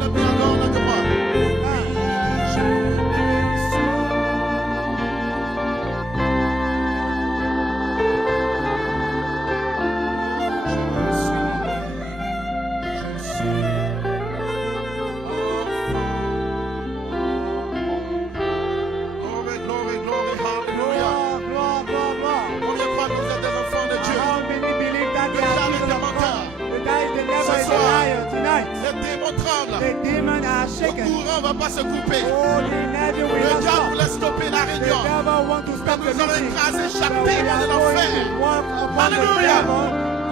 Lève les mains alors, là, devant. The demon are shaken. Le courant ne va pas se couper. Oh, the never will Le not diable stop. voulait stopper la The réunion. devil want to stop the Nous allons meeting. écraser So chaque we démon are de going l'enfer. to walk upon the Alléluia. devil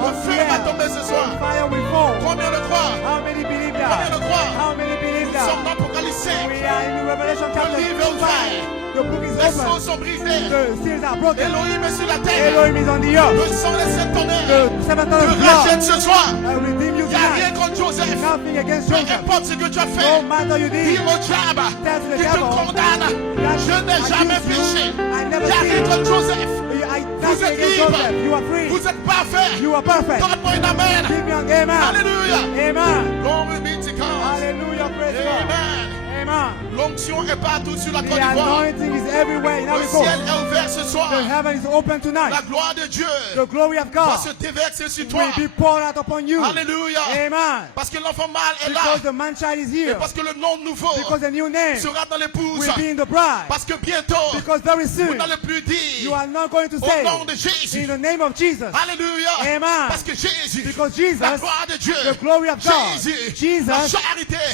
Le of feu va hell. tomber ce soir. Fire will fall. Combien le croient? How many believe Combien that? le croient? How many believe Nous sommes that? dans Apocalypse 5. We are in Revelation Le chapter livre est 5. ouvert. The book is Les sceaux open. sont brisés. The seals are broken. Elohim est sur la terre. Elohim is on the earth. Le sang des sept tonnerres The seven te tongues of rachète blood. ce soir. I redeem you Il n'y a rien tonight. contre Joseph. Nothing against Peu Joseph. importe ce que tu as No fait. matter you Dis did. au diable Tell the qui te devil condamne. that Je n'ai jamais accuse you. péché. I Il never n'y a rien sinned. contre Joseph. I Vous nothing êtes against libre. Joseph. You are free. Vous êtes parfait. You are perfect. Donne-moi une amen. Give me an amen. Alléluia. Amen. Glory be to God. Hallelujah. Praise God. Amen. Amen. L'onction est partout sur la The Côte d'Ivoire. anointing is everywhere in Le every ciel coast. est ouvert ce soir. The heaven is open La tonight. gloire de Dieu The glory of va God se déverser sur toi. will be poured out upon you. Alléluia. Amen. Parce que l'enfant mâle est là. Because the man child is Et here. parce que le nom nouveau Because the new name sera dans l'épouse. will be in the bride. Parce que bientôt, Because very vous soon n'allez plus dire you are not going to au say nom de in Jésus. the name of Jesus. Alléluia. Amen. Parce que Jésus, Because Jesus, la gloire de Dieu, the glory of God, Jésus, la Jesus,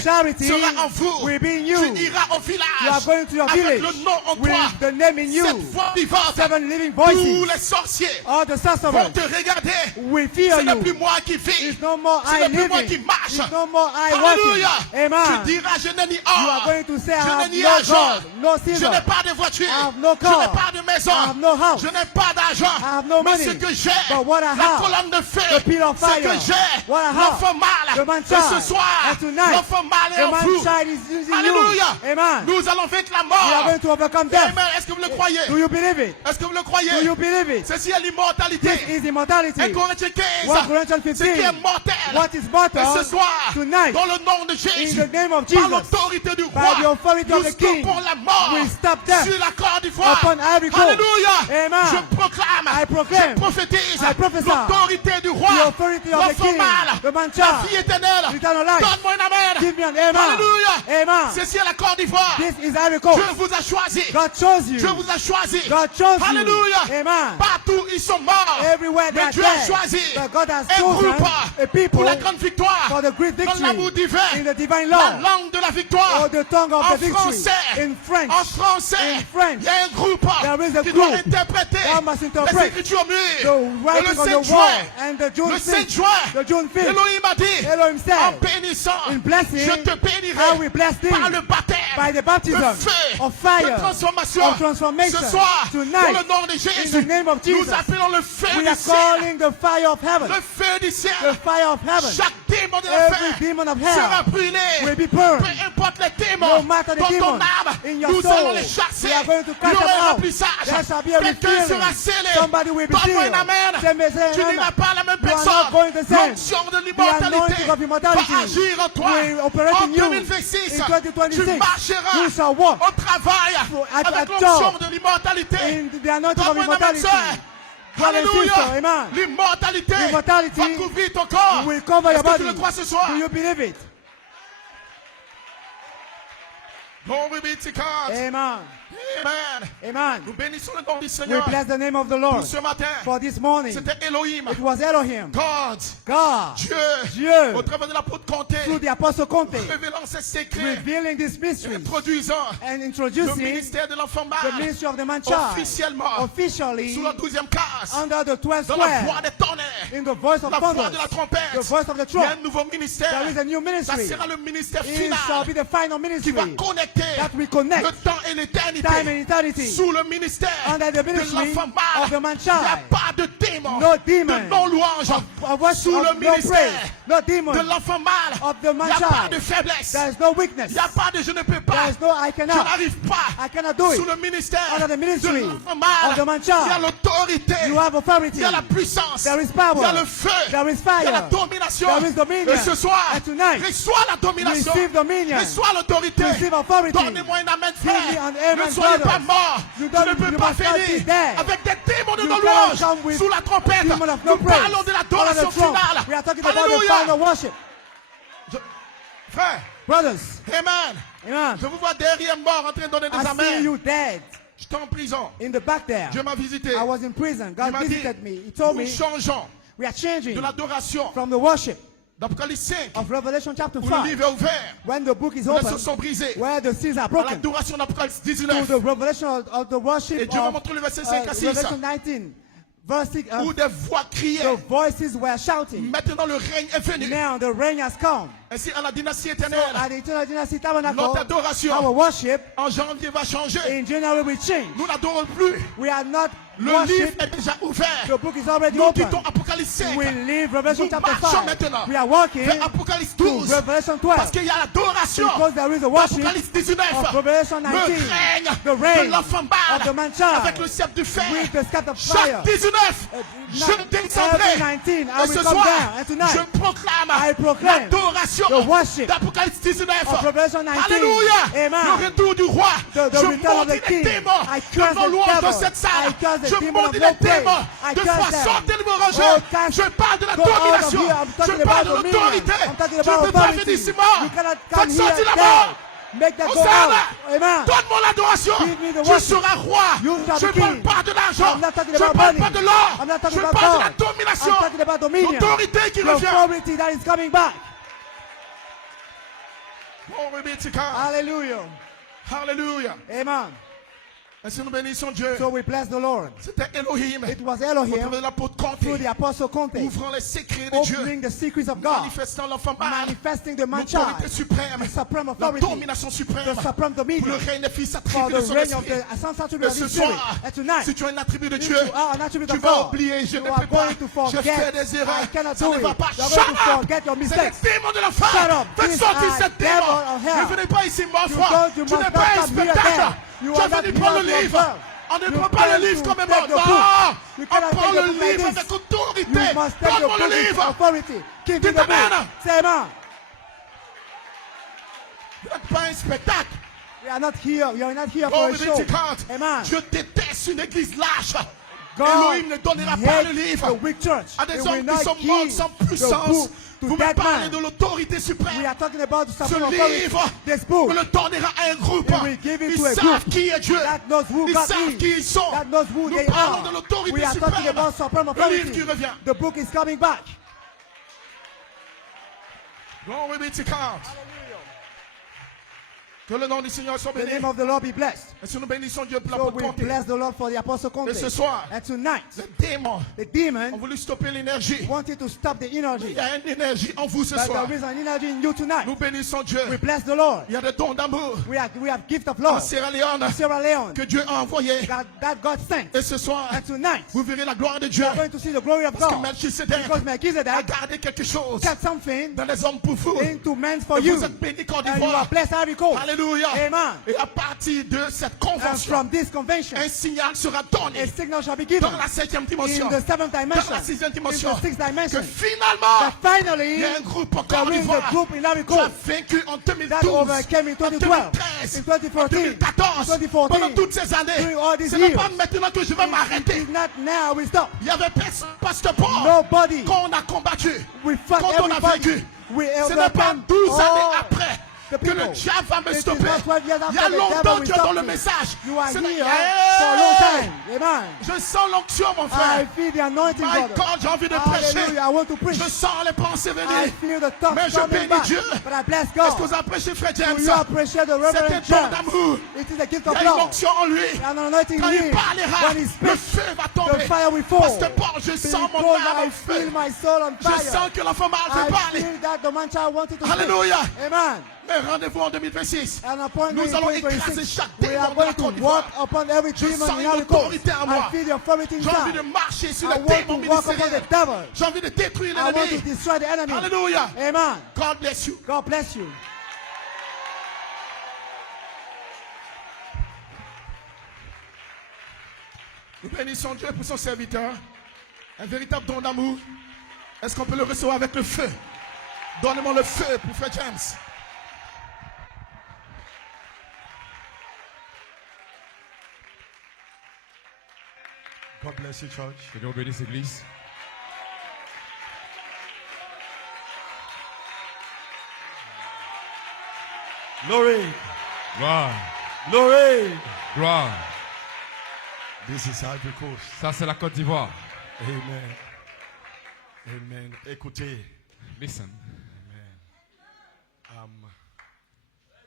charité sera en vous. will be in you. Tu iras au You are village going to your avec village le nom en toi. with the name in you. Cette voix vivante, Seven living tous voices. les sorciers All the vont sorcerers te regarder. will fear Ce n'est you. plus moi qui vis. It's no more Ce I n'est plus moi qui living. marche. It's no more I Alléluia. walking. Amen. Tu diras, je n'ai ni You are or, going to say, I je n'ai have ni no argent, gold, no je silver, n'ai pas de voiture, I have no je n'ai car, pas de maison, I have no house, je n'ai pas d'argent, I have no mais money. ce que j'ai, But what I la have, colonne de feu, the pillar of ce fire, que j'ai, what I have, l'enfant mâle, the man et ce child, soir, and tonight, l'enfant mâle est the en man vous. child is using Alléluia. you. Amen. Nous allons vaincre la We are mort. going to overcome death. Amen. Est-ce que vous le croyez? Do you believe it? Est-ce que vous le croyez? Do you believe it? Ceci est l'immortalité. This is immortality. 1 Corinthiens 15. 1 Corinthians Ce qui 15. est mortel. What is Et mortal ce soir, tonight, dans le nom de in Jésus, the name of par Jesus, l'autorité du by roi, the authority nous of the King, stoppons la mort we stop death sur la Côte d'Ivoire. upon Ivory Coast. Alléluia. Amen. Je proclame, I proclaim, je prophétise I prophesy, l'autorité du roi, the authority of the l'enfant King, mâle, the man la child, vie éternelle. eternal life. Donne-moi une amen. Give me an amen. Alléluia. Amen. Ceci est la Côte d'Ivoire. This is Ivory Coast. Dieu vous a choisi. God chose you. Dieu vous a choisi. God chose you. Alléluia. Amen. Partout ils sont morts. Everywhere they Mais are Dieu a dead. choisi But God has un chosen groupe a people pour la grande victoire. for the great Dans victory l'amour divin. in the divine La law. langue de la victoire. Or the tongue of En the victory. français. In French. En français. In French. Il y a un groupe There is a qui doit group interpréter that must les interpret écritures the mûres. Et writing le on 5 the juin, wall and the June le 5 5th, juin, the June 5th, Elohim a dit, Elohim said, en bénissant, in blessing, je te I bénirai will bless thee par le baptême, by the baptism de feu, of fire, de transformation. of transformation. Ce soir, Tonight, dans le nom de in Jésus, the name of Jesus, nous appelons le feu we du are ciel. calling the fire of heaven, Le feu du ciel. the fire of heaven. Chaque démon de Every l'enfer demon of sera hell brûlé. will be burned. Peu importe les démons No matter the dans ton demons âme, in your nous soul, allons les chasser. we are going to Il cast y them aura un out. remplissage. There shall be a Quelqu'un refilling. sera scellé. Somebody will be Donne-moi sealed. un amen. Say me, say Tu amen. n'iras pas la même You are personne. not going the same. L'onction de The l'immortalité anointing of immortality va agir en toi. will operate En in you. 2026, In 2026, tu marcheras you shall walk au travail at avec job l'onction de l'immortalité. in the anointing of Donne-moi un amen, immortality. sœur. Brother and Alléluia. sister, amen. L'immortalité Immortality va couvrir ton corps. will cover your Est-ce que body. tu le crois ce soir? Do you believe it? Glory be to God. Amen. Amen. Amen. Nous bénissons le nom du We Seigneur. bless the name of the Pour Lord. ce matin, For this morning, c'était Elohim. it was Elohim, God. God, Dieu. Au Dieu, travers de l'apôtre Comté. through the Apostle Conte, Révélant ses secrets. revealing this mystery Introduisant and le introducing ministère de l'enfant the mâle. ministry of the man child Officiellement. officially Sous la 12e case. under the 12 Dans la voix square, des tonnerres. in the voice of La voix thunder, de la trompette. the voice of the Il y a un trump. nouveau ministère. There is a new Ça ministry. sera le ministère It shall final be the final qui ministry va connecter that we connect le temps et l'éternité time and eternity sous le ministère under the de ministry l'enfant of mâle. the man Il n'y a child. pas de démon No de demon non-louange of worship, sous le of no ministère praise, no demon de l'enfant mâle. of the Il man n'y a pas child. de faiblesse. There is no weakness. Il n'y a pas de je ne peux pas. There is no I Je cannot. n'arrive pas. I cannot do Sous it. le ministère Under the ministry de l'enfant mâle, of the man il y a child. l'autorité, You have authority. il y a la puissance, There is il y a power. le feu, There is il y a la fire. domination. There is dominion. Et ce soir, And tonight, reçois la domination, receive dominion. reçois l'autorité. Receive authority. Donnez-moi un amen, Give me frère. an amen, Ne soyez pas brothers. mort. You Tu ne don't- peux you pas must not be finir dead. avec des démons de You nos cannot louanges come with sous la trompette. demon of no Nous praise. parlons de Under l'adoration the throne. finale. We are talking about the Alléluia. final worship. Frère, Brothers, amen. amen. Je vous vois derrière mort en train de donner des I see amens. you dead J'étais en prison. in the back there. Dieu m'a visité. I was in prison. Il God m'a dit, visited me. He told nous me changeons we are changing de l'adoration from the worship d'Apocalypse 5 of Revelation chapter où le 5, livre est ouvert. when the book is Les open, cieux sont brisés. where the seals are À broken, l'adoration d'Apocalypse to 19. the revelation of the worship Et Dieu m'a of montré le verset 5 à 6. Revelation 19, verse 6. Où des voix criaient. The voices were shouting. Maintenant le règne est venu. Now the rain has come. Ainsi à la dynastie So éternelle. at the Eternal Dynasty Tabernacle, Notre adoration our worship en janvier va changer. in January will change. Nous n'adorons plus. We are not Le livre worship. est déjà ouvert. The book is already Nous open. quittons Apocalypse 5. We leave Revelation Nous chapter marchons 5. maintenant We are walking vers Apocalypse to 12. Revelation Parce 12. qu'il y a l'adoration Because there is a worship d'Apocalypse 19. of Revelation 19. Le règne The reign de l'enfant of the mâle man child avec le sceptre du fer. with the scepter of fire. Chaque 19, je descendrai. Every 19, I Et will ce come soir, down. And tonight, je proclame I proclaim l'adoration the worship d'Apocalypse 19. of Revelation 19. Alléluia. Amen. Le retour du roi. The Je return of maudis the les king. démons I de curse nos the louanges de devil. cette salle. I curse the Je demon of maudis no les démons praise. I de curse foi. them. Sortez de vos rangées. Oh, cast- Je parle de la Go out of domination. here. I'm talking Je parle de about dominion. l'autorité. I'm talking Tu ne about peux pas authority. venir ici mort. You cannot Faites come sortir here la dead. mort. Make that go Hosanna. out. Amen. Donne-moi l'adoration. Give me the Tu worship. seras roi. You shall Je be ne parle king. pas de l'argent. I'm not talking Je ne about parle money. pas de l'or. I'm not talking Je about parle de la gold. domination. I'm talking about dominion. L'autorité qui The revient. authority that is coming back. Glory be to God. Hallelujah. Hallelujah. Amen. Ainsi nous bénissons Dieu. So we bless the Lord. C'était Elohim. It was Au travers Elohim de l'apôtre through Comté. the apostle Conte, Ouvrant les secrets de Dieu. opening the secrets of God, Manifestant l'enfant mâle. manifesting the man L'autorité child, suprême. the supreme La authority, domination suprême. the supreme Pour le dominion, règne des fils for attribués the de son reign of esprit. the sons attribute Et of ce His Spirit. soir, And tonight, si tu es un attribut de if Dieu, you are an attribute tu of vas God, oublier, je you ne are peux pas, going to je fais forget. des erreurs, I cannot ça do ne it. va pas. You are Shut going to up! forget your C'est mistakes. les démons de la Shut femme. up! Faites These sortir are cette devil démon. of hell. Ne venez pas ici mort You froid. don't- you Tu must n'es not pas un come here spectacle. dead. You Tu are es not venu here prendre to le livre. observe. On ne You prend pas le came livre to comme un take mort. the book. Non! You On cannot prend take the le book like livre this. avec autorité. You must take the Donne-moi le book with livre. authority. Give me Dites the book. amen. Say amen. Vous n'êtes pas un spectacle. We are not here. We are not here for Oh, a mais show. tu comptes. Amen. Je déteste une église lâche. God Elohim ne donnera pas le hates livre the weak church. à des He hommes will qui not sont give morts sans the puissance. book to Vous me that parlez man. de l'autorité We suprême. are talking about the Ce supreme authority. livre, This on book le donnera à un groupe. He will give it Ils to a savent group qui est Dieu. that knows who Ils God savent is, qui ils sont. that knows who Nous they parlons are. de l'autorité We are talking suprême. about supreme Le livre qui authority. revient. The book is coming back. Glory be to God. Que le nom du Seigneur soit The béni. name of the Lord be blessed. Et si nous bénissons Dieu pour la So we porte. bless the Lord for the apostle Et ce Conte. soir, And tonight, les démons the ont demon voulu stopper l'énergie. wanted to stop the Il energy. y a une énergie en vous ce But soir. there is an energy in you tonight. Nous bénissons Dieu. We bless the Lord. Il y a des dons d'amour We have gift of en love. Sierra Leone Sierra Leone, que Dieu a envoyé. that God sent. Et ce soir, And tonight, vous verrez la gloire de Dieu. we are going to see the glory of Parce que God. Melchisedec Because a Melchizedek gardé quelque chose kept something dans les hommes pour vous. into men for Et you. vous êtes bénis Côte And you are d'Ivoire. blessed Ivory Coast. Alléluia. Amen. Et à partir de cette And convention, from this convention, un signal sera a donné signal shall be given dans la 7e in dimension, the seventh dans dimension, la 6e in dimension, the sixth que dimension, finalement, that finally il y a un groupe en Côte there is a d'Ivoire group in Ivory qui a Coast vaincu en that 2012, overcame in en 2012, 2013, in en 2014, 2014, 2014, pendant toutes ces années. during all these Ce n'est years. pas maintenant que je vais m'arrêter. It's not now we stop. Il y avait personne, Pasteur Paul, Nobody. qu'on a combattu, We fought quand on a everybody. vaincu. We Ce n'est pas overcome 12 années all après the que le people. diable va me It is stopper. not 12 years Il y after a the longtemps devil que will tu es dans stop le me. message. You are Ce here n'est- for a long time. Amen. Je sens l'onction, mon I frère. feel the anointing, My brother. God, j'ai envie de prêcher. Hallelujah. I want to preach. Je sens les pensées I venir. feel the thoughts Mais je coming bénis back. Dieu. But I bless Est-ce que God. vous avez prêché, Frère Do James? you appreciate the C'est un Reverend don James? d'amour. It is a gift Il of y a une love. onction en lui. An anointing Quand in il him. parlera, When he le speaks, feu va the tomber. fire will fall. Pasteur Paul, je sens mon Because âme I en feu. feel my soul on Je fire. sens que l'enfant mâle veut I parler. feel that the man child wanted to speak. Alléluia. Amen. Mais rendez-vous rendez-vous en 2026. An appointment Nous in allons 2026. écraser chaque We démon are de going la to Côte d'Ivoire. walk upon every Je demon sens in une Ivory Coast. autorité en moi. I feel the authority J'ai envie de inside. marcher sur I les want to démons walk upon the ministériels. devil. J'ai envie de détruire I want to l'ennemi. destroy the enemy. Alléluia. Amen. God bless you. God bless you. Nous bénissons Dieu pour son serviteur. Un véritable don d'amour. Est-ce qu'on peut le recevoir avec le feu? Donnez-moi le feu pour Frère James. God bless you, church. Que Dieu bénisse l'église. Glory. Gloire, Glory. gloire. This is Ivory Coast. Ça, c'est la Côte d'Ivoire. Amen. Amen. Écoutez. Listen.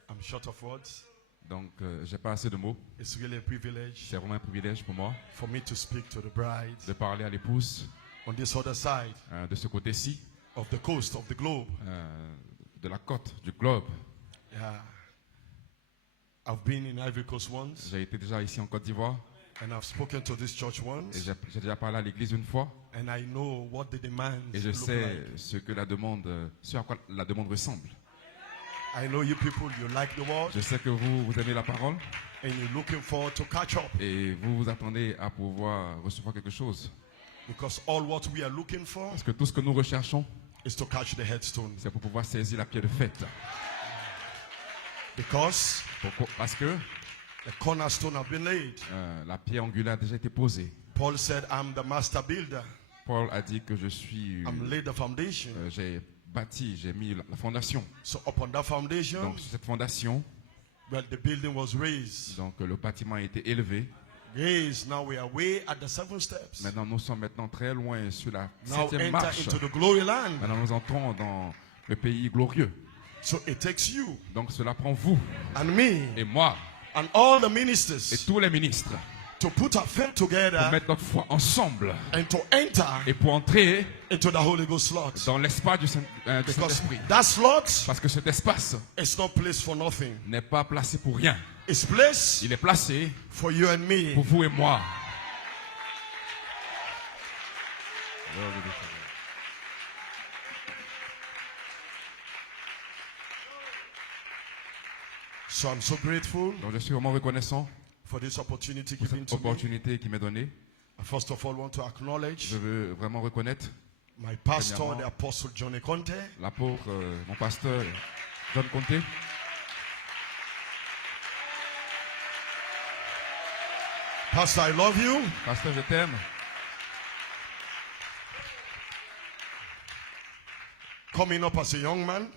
I'm short of words. Donc, j'ai pas assez de mots. It's really a privilege C'est vraiment un privilège pour moi for me to speak to the bride de parler à l'épouse on this other side de ce côté-ci, of the coast of the globe. de la côte, du globe. Yeah. I've been in Ivory Coast once, J'ai été déjà ici en Côte d'Ivoire and I've spoken to this church et once, j'ai déjà parlé à l'église une fois and I know what the demands et je look sais like. ce que la demande, ce à quoi la demande ressemble. I know you people, you like the word, Je sais que vous aimez la parole and you're looking forward to catch up, et vous vous attendez à pouvoir recevoir quelque chose. because all what we are looking for Parce que tout ce que nous recherchons, is to catch the headstone. c'est pour pouvoir saisir la pierre de fête. Because Parce que the cornerstone have been laid. la pierre angulaire a déjà été posée. Paul said, I'm the master builder. Paul a dit que je suis, I'm laid the foundation. j'ai bâti, j'ai mis la fondation. So upon that foundation, Donc sur cette fondation, well, the building was raised. donc le bâtiment a été élevé. Yes, now we are way at the 7 steps. Maintenant nous sommes maintenant très loin sur la Now 7e enter marche. into the glory land. Maintenant nous entrons dans le pays glorieux. So it takes you Donc cela prend vous and me et moi and all the et ministers tous les ministres to put our faith pour together mettre notre foi ensemble and to enter et pour entrer into the Holy Ghost slot. dans l'espace du Because Saint-Esprit. that slot Parce que cet espace is not placed for nothing. n'est pas placé pour rien. It's placed Il est placé for you and me. pour vous et moi. So I'm so grateful Donc je suis vraiment reconnaissant for this opportunity pour given cette to me. opportunité qui m'est donnée. I first of all want to acknowledge Je veux vraiment reconnaître my pastor, the Apostle Johnny Conte. l'apôtre, mon pasteur John Conté. Pastor, I love you. Pasteur, je t'aime. Coming up as a young man,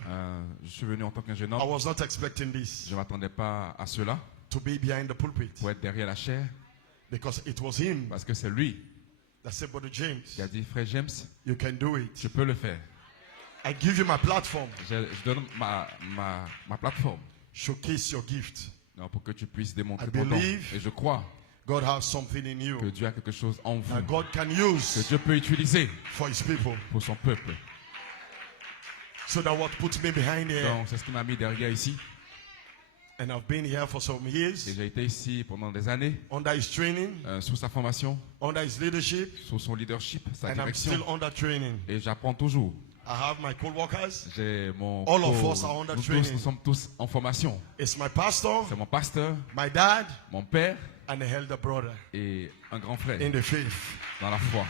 Je suis venu en tant qu'un jeune I homme. was not expecting this, Je ne m'attendais pas à cela, to be behind the pulpit, pour être derrière la chair, because it was him parce que c'est lui that said, Brother James, qui a dit, frère James, you can do it. je peux le faire. I give you my platform. Je donne ma plateforme Showcase your gift. non, pour que tu puisses démontrer I ton don. believe Et je crois God has something in que you Dieu a quelque chose en vous, that God can que use Dieu peut utiliser for his people. pour son peuple. So that what put me behind here, Donc c'est ce qui m'a mis derrière ici. and I've been here for some Et years, j'ai été ici pendant des années, under his training, sous sa formation, under his leadership, sous son leadership, sa and I'm direction. still under training. Et j'apprends toujours. I have my co-workers. J'ai mon All of us are under training. nous sommes tous en formation. It's my pastor, C'est mon pasteur, my dad, mon père and a elder brother et un grand frère in the faith. dans la foi.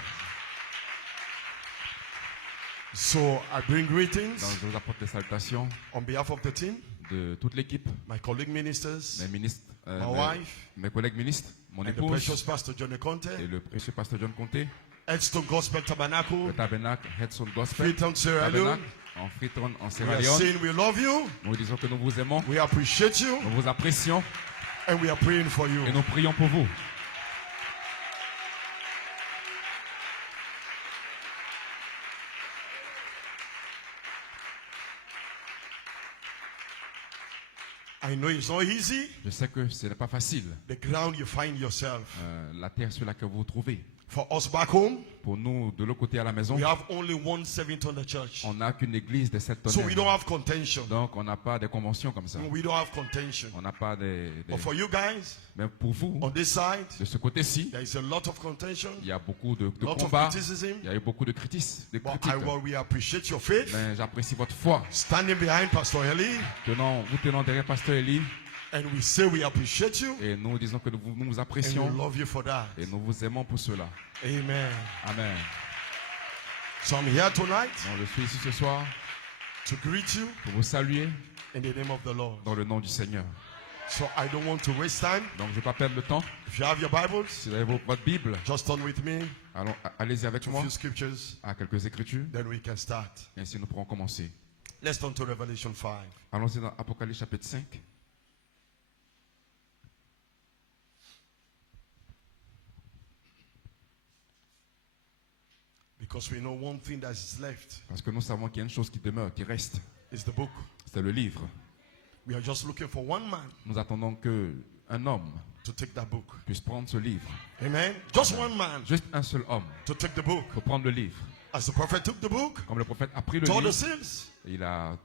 So I bring Donc greetings je vous apporte des salutations on behalf of the team, de toute l'équipe, my colleague ministers, mes ministres, my wife, mes collègues ministres, mon and the épouse precious pastor Johnny Conte, et le précieux pasteur John Conté, Headstone Gospel le Tabernacle, tabernacle Headstone Gospel, Freetown, Sierra Leone. tabernacle en Freetown en We Sierra are Leone. saying we love you, Nous disons que nous vous aimons, we appreciate you, nous vous apprécions and we are praying for you. et nous prions pour vous. I know it's not easy, Je sais que ce n'est pas facile, the ground you find yourself. la terre sur laquelle vous vous trouvez. For us back home, Pour nous, de l'autre côté à la maison, we have only one seventh on the church. on n'a qu'une église de 7 So we don't tonnes. have contention. Donc, on n'a pas de conventions comme ça. We don't have contention. On n'a pas But for you guys, Mais pour vous, on this side, de ce côté-ci, there is a lot of contention, il y a beaucoup de lot of combats. criticism. Il y a eu beaucoup de critiques. But we appreciate your faith. Mais j'apprécie votre foi. Standing behind Pastor Eli. Vous tenons derrière Pasteur Eli. And we say we appreciate you. Et nous disons que nous vous And apprécions. we love you for that. Et nous vous aimons pour cela. Amen. Amen. So I'm here tonight Donc, je suis ici ce soir to greet you pour vous saluer in the name of the Lord. dans le nom du Seigneur. So I don't want to waste time. Donc, je ne vais pas perdre le temps. If you have your Bibles, Si vous avez votre Bible, just turn with me allez-y avec to a moi few scriptures. à quelques écritures. Then we can start. Et ainsi, nous pourrons commencer. Let's turn to Revelation 5. Allons-y dans Apocalypse chapitre 5. Because we know one thing that is left Parce que nous savons qu'il y a une chose qui demeure, qui reste. is the book. C'est le livre. We are just looking for one man Nous attendons qu'un homme to take that book. puisse prendre ce livre. Amen. Just one man Juste un seul homme to take the book. pour prendre le livre. As the prophet took the book, Comme le prophète a pris le told the livre, seals, il a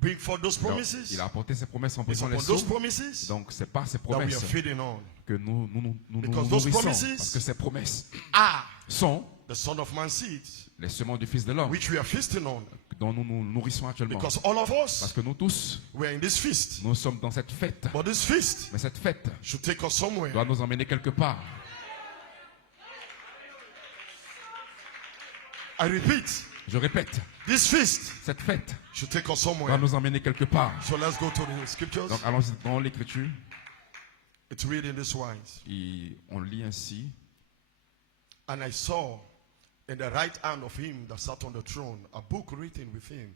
bring forth those promises. il a apporté ses promesses en It's brisant les upon those sceaux. promises Donc c'est par ces that we promesses are feeding on. que nous Because those nourrissons. promises Parce que ces promesses Ah, sont the Son of Man seeds, les semences du Fils de l'homme which we are feasting on. dont nous nous nourrissons actuellement. Because all of Parce us, que nous tous, we are in this feast. nous sommes dans cette fête. But this feast Mais cette fête should take us somewhere. doit nous emmener quelque part. I repeat, Je répète, this feast cette fête should take us doit somewhere. nous emmener quelque part. So let's go to the scriptures. Donc allons-y dans l'écriture. It's reading this wise. Et on lit ainsi. And I saw in the right hand of him that sat on the throne a book written with him.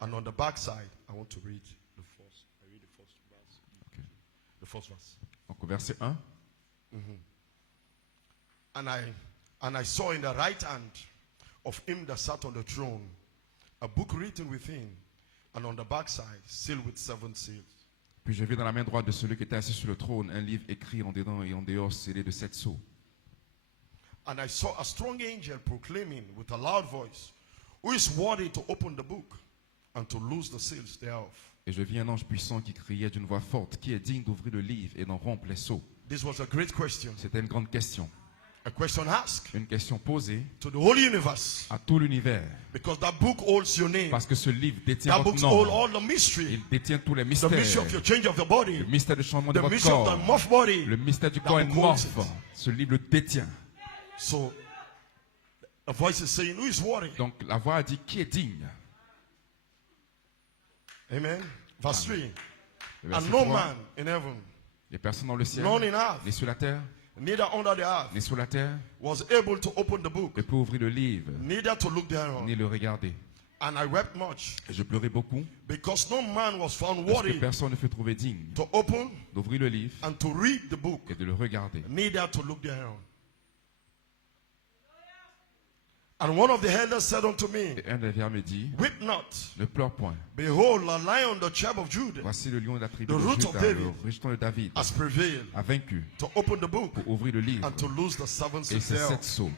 And on the backside, I want to read the first. I read the first verse. Ok. The first verse. Donc au verset 1. And I saw in the right hand of him that sat on the throne a book written with him, and on the backside sealed with 7 seals. Puis je vis dans la main droite de celui qui était assis sur le trône un livre écrit en dedans et en dehors scellé de 7 sceaux. And I saw a strong angel proclaiming with a loud voice, who is worthy to open the book and to loose the seals thereof. Et je vis un ange puissant qui criait d'une voix forte, qui est digne d'ouvrir le livre et d'en rompre les sceaux. This was a great question. C'était une grande question. A question asked Une question posée to the whole universe. à tout l'univers. Because that book holds your name. Parce que ce livre détient That book votre holds nom. all the mystery. Il détient tous les The mystères. mystery of your change of the body. Le mystère du changement de The votre mystery of corps. the morph body. Le mystère du That corps book holds morphe. it. Ce livre le détient. So a voice is saying, who is worthy? Donc la voix a dit, qui est digne? Amen. Verse 3. Le And verset no 3, man in heaven, les personnes dans le ciel, none in earth, ni sur la terre, neither under the earth, ni sous la terre, was able to open the book, ne peut ouvrir le livre, neither to look thereon. ni le regarder. And I wept much, Et je pleurais beaucoup, because no man was found parce que worthy personne ne fut trouvé digne to open d'ouvrir le livre and to read the book, et de le regarder. neither to look thereon. And one of the elders said unto me, Et un des vers me dit, weep not. ne pleure point. Behold, a lion, the tribe of Judah, Voici le lion de la tribu The de root of Juda, David. le rejeton de David, has prevailed a vaincu to open the book pour ouvrir le livre and to loose the 7 et seals ses 7 thereof. sceaux.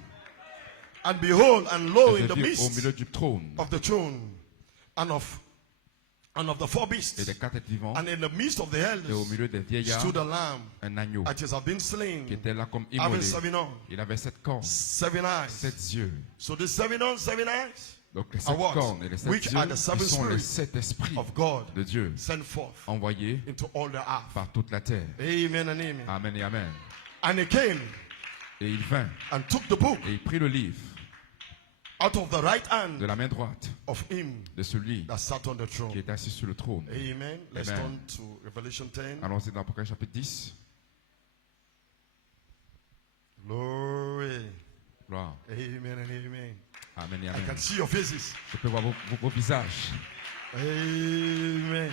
And behold, and lo, Et in je the vis au midst milieu du trône of the throne and of the 4 et beasts, des 4 êtres vivants, and in the midst of the et au elders milieu des vieillards, stood a lamb, un agneau which has been qui slain, était là comme having immolé. 7 horns, Il avait 7 cornes, 7 eyes. 7 yeux. So the 7 horns, 7 eyes Donc les are 7 what? cornes et les 7 Which are the yeux, 7 ils sont les spirits 7 esprits of God de Dieu sent forth envoyés into all the earth. par toute la terre. Amen and amen. Amen et amen. And he came Et il vint and took the book et il prit le livre out of the right de hand la main droite of him de celui that sat on the qui throne. est assis sur le trône. Amen. Let's Amen. turn to Revelation 10. Allons-y dans Apocalypse chapitre 10. Glory. Gloire. Amen and amen. Amen et I amen. can see your faces. Je peux voir vos visages. Amen.